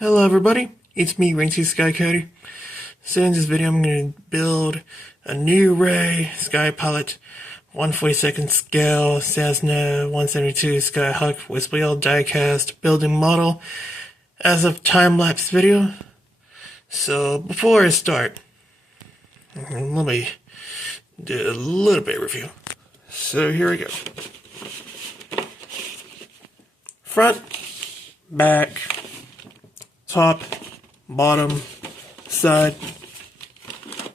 Hello everybody, it's me, NewRay Sky Pilot. So in this video I'm going to build a NewRay Sky Pilot 1/42 scale Cessna 172 Skyhawk with wheel diecast building model as a time-lapse video. So before I start, let me do a little bit of review. So here we go. Front, back, top, bottom, side,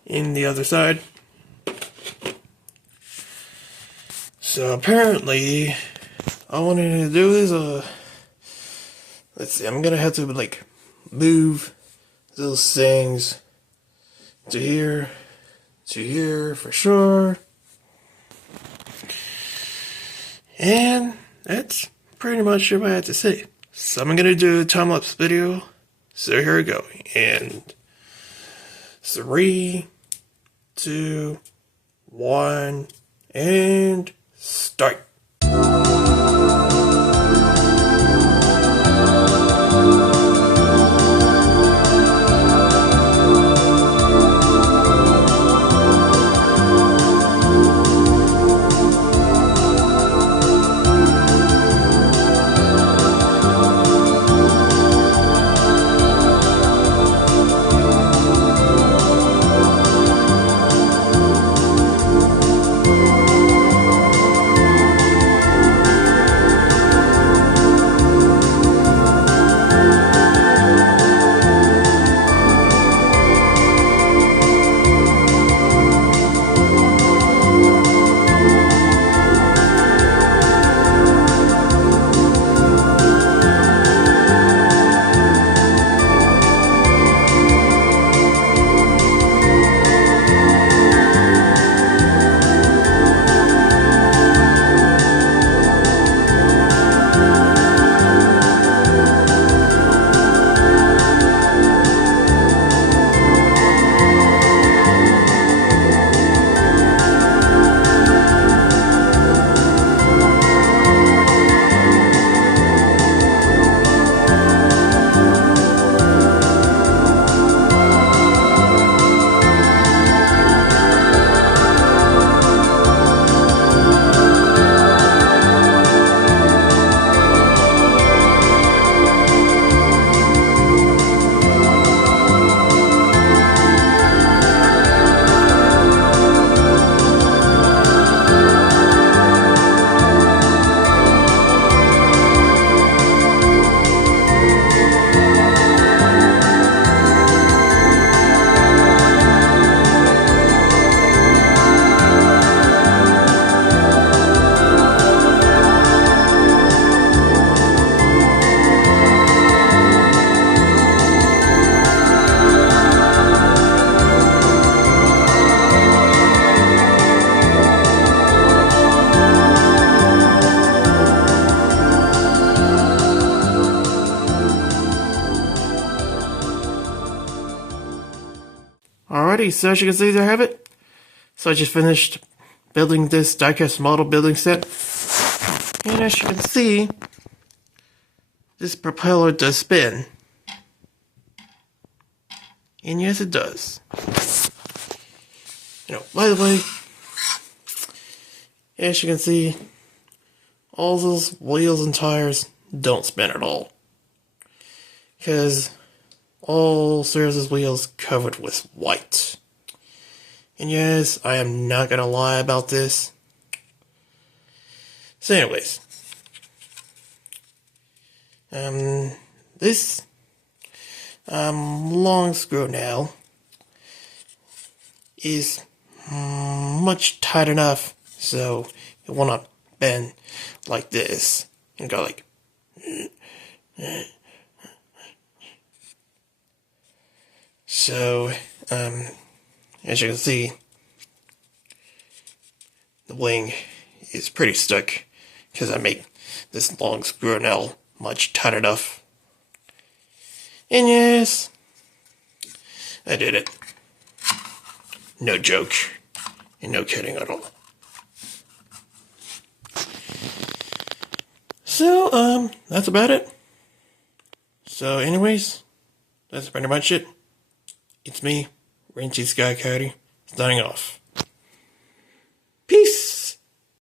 in the other side. So apparently, I wanted to do this, let's see, I'm gonna have to move those things to here for sure. And that's pretty much what I had to say. So I'm gonna do a time-lapse video. So here we go. And 3, 2, 1, and start. Alrighty, so as you can see, there I have it. So I just finished building this diecast model building set. And as you can see, this propeller does spin. And yes, it does. By the way, as you can see, all those wheels and tires don't spin at all. Because all Ceres' wheels covered with white. And yes, I am not gonna lie about this. So anyways, this long screw nail is much tight enough so it will not bend like this and go like so. As you can see, the wing is pretty stuck because I made this long screw nail much tight enough. And yes, I did it. No joke, and no kidding at all. So, that's about it. So anyways, That's pretty much it. It's me, Ranchy Sky Cody, signing off.